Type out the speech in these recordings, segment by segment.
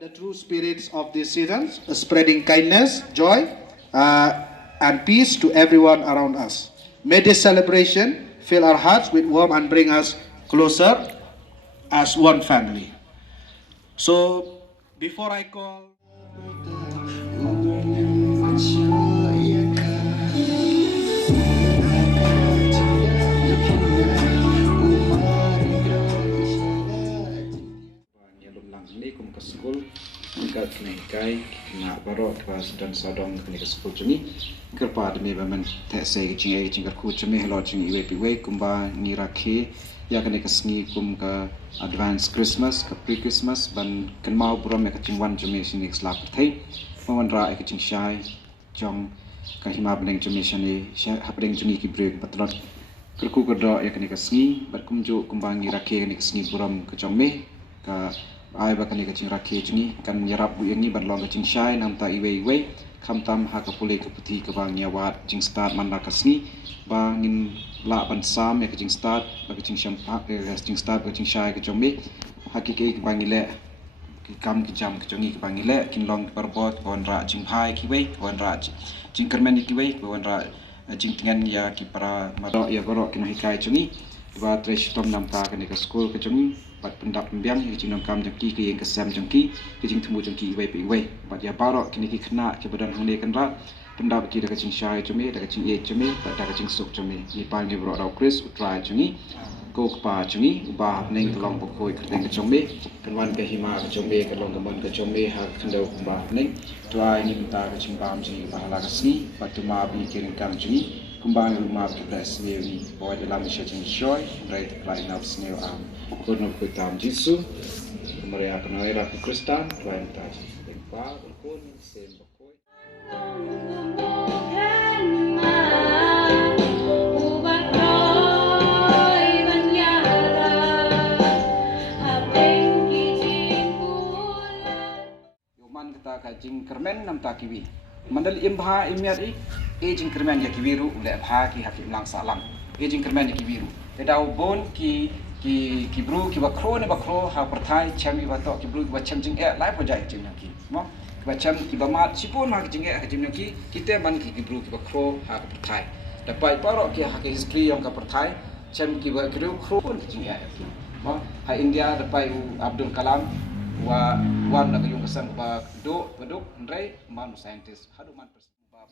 The true spirits of these seasons, spreading kindness, joy, and peace to everyone around us. May this celebration fill our hearts with warmth and bring us closer as one family. So, before I call ni kum ke school kat kene kai na baro kelas dan sadong kene ke school juni kerpa demi bamen te se jing jing ku jumi hello jing iwe piwe kumba ni rakhe ya kene ke sngi kum ke advance christmas ke pre christmas ban kan mau brom ke jing wan jumi sini slap thai pawan ra ke jing shai jong ka hima bling jumi shani hapding jumi ki break patrot kerku ke do ya kene ke sngi bat kum ju kumba ni rakhe kene ke sngi brom ke jong me ka ai ba kani kacing rakhe juni kan nyarap bu yani ban long kacing shai nam ta iwe kham tam ha ka pule ka puthi ka bang nyawat jing start man ra kasni ba ngin la ban sam ya kacing start ba kacing shampa kacing start kacing shai ka jombe hakike ka bang ile ki kam ki jam ka jongi ka bang ile kin long perbot kon ra jing hai ki we kon ra jing kermen ki we kon ra jing tengan ya ki para maro ya goro kin hikai jongi ba tresh tom nam ta kani ka school ka jongi bat pendap pembiang yang jing kam jangki ke yang kesam jangki ke jing temu jangki iwe bat ya barok kini ki kena ke badan hang ne kan ra pendap ki da ka jing shai chome da ka jing ye chome bat da ka jing sok chome ni pal ni bro da chris utrai chungi ko pa chungi ba neng long bo koi ka teng chome kan wan ke hima ka chome ka long ka man ka chome ha khando ba neng trai ni ta ka jing bam ji ba la ka sni bat tu ma bi ke kam chungi kumbang rumah kita sendiri bahwa dalam syaitan joy right lain of snew kurno kutam jisu merayakan hari Rafi Kristen lain taji tempa berkon sen berkoi Yoman kita kajing kermen nam takiwi mandal imha imyari jing kermen ya kiwiru le bha ki hakim lang salam jing kermen ya kiwiru te dau bon ki bru ki bakro ne bakro ha perthai chami ba to ki bru ki ba cham jing lai po jai jing ki mo ki ba cham ki ba ma sipon ma ki jing jing ki kita man ki bru ki bakro ha perthai dapai paro ki ha ki history yang ka perthai cham ki ba kru kro pun ki jing ki mo ha India dapai Abdul Kalam wa wan na yung kasam ba do baduk ndrai man scientist hadu man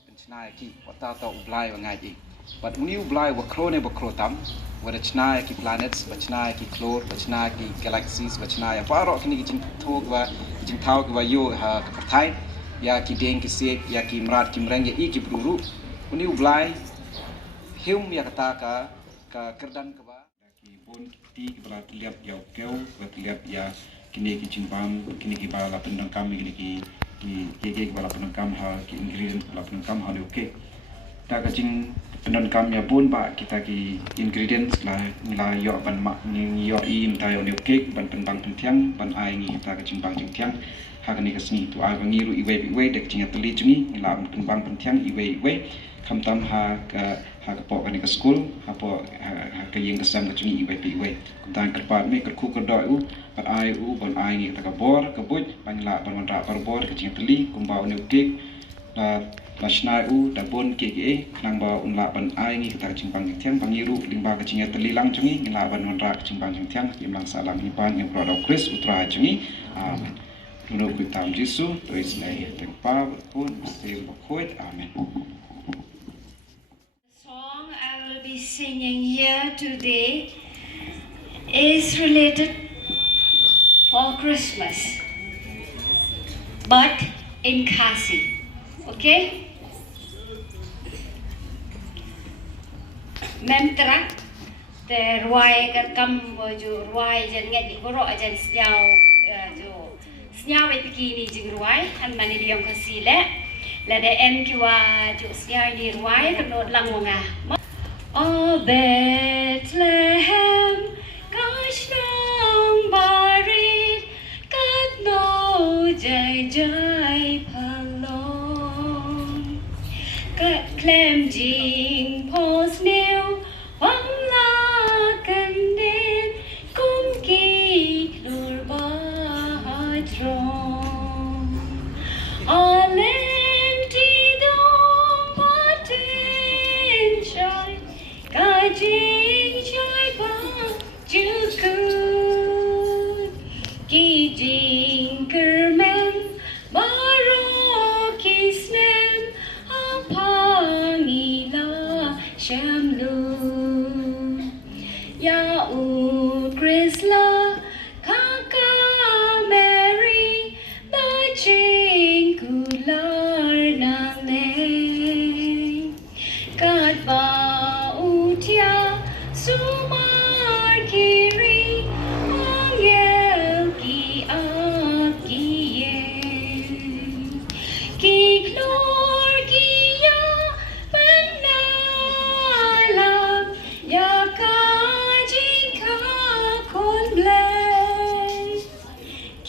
pencenai ki wata ta ublai wa ngai but uni ublai wa krone ba krotam wa chnai ki planets wa chnai ki klor wa chnai ki galaxies wa chnai pa ro kini jing thog wa jing thau ki wa yo ha ka thai ya ki deng ki se ya ki mrat ki mreng ya ki bruru uni ublai hum ya kata ka kerdan ka ba ki bon ti ki bra liap ya keu wa liap ya kini ki jimbang kini ki bala pendang kami kini ki bala pendang kam ha ki ingredient bala pendang kam ha oke ta ka jing pendang kam ya pun ba kita ki ingredients la yo ban mak ni yo im ta yo oke ban pendang pentiang ban ai ni ta ka jimbang jing tiang ha ka ni ka sni tu ai bangi ru iwe dek jing atli jungi la pendang pentiang iwe kham tam ha ka po ka ni ka school ha po ha ka yeng ka sam ka jungi iwe kuntan kerpat me ka ku ka do u ban ai ni ta ka bor ka buj ban la ban ra par bor ka jing tli kumbau ne kek la shnai da bon ke nang ba la ban ai ni ta jing bang tiang bangi ru ling ba ka jing tli lang jungi la ban ra ka jing bang jing tiang ki lang salam ni ban ni pro da chris utra jungi amen tuno ku tam jisu to is nei teng pa pun se ba khoit amen. I will be singing here today is related for Christmas, but in Khasi, okay? Memtra, the ruai kat kam jo ruai jan ngat di boro jan snyau jo snyau bikini jing ruai an mani diam Khasi le de em kiwa jo snyau di ruai kan not lang wanga. O Bethlehem, gosh nong barit, kat no jai jai palong, kat klem jing pos new, wang la kandin, kum ki lur ba drong.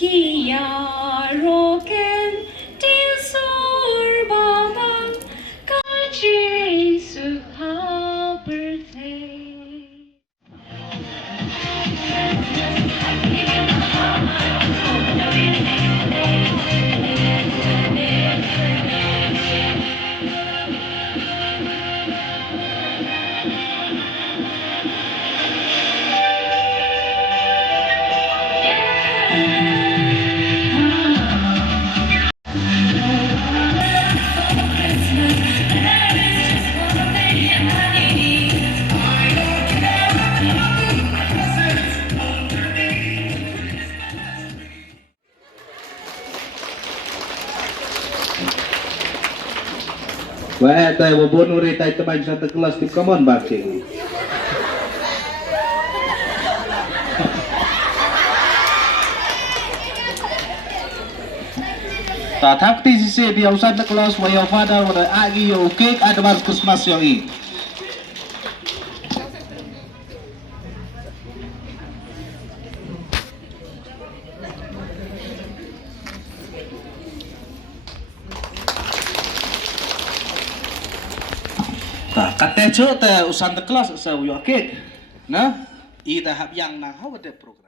Kia roken til sor babang ka Jesus ha birthday. Wah, tayo bono rin tayo tamay sa kelas di common bakit? Tatak ti sisi di usad na kelas wayaw father wala agi yo cake advance Christmas yo i. Kate cho te usan the class sa yo cake na i tahap yang na how the program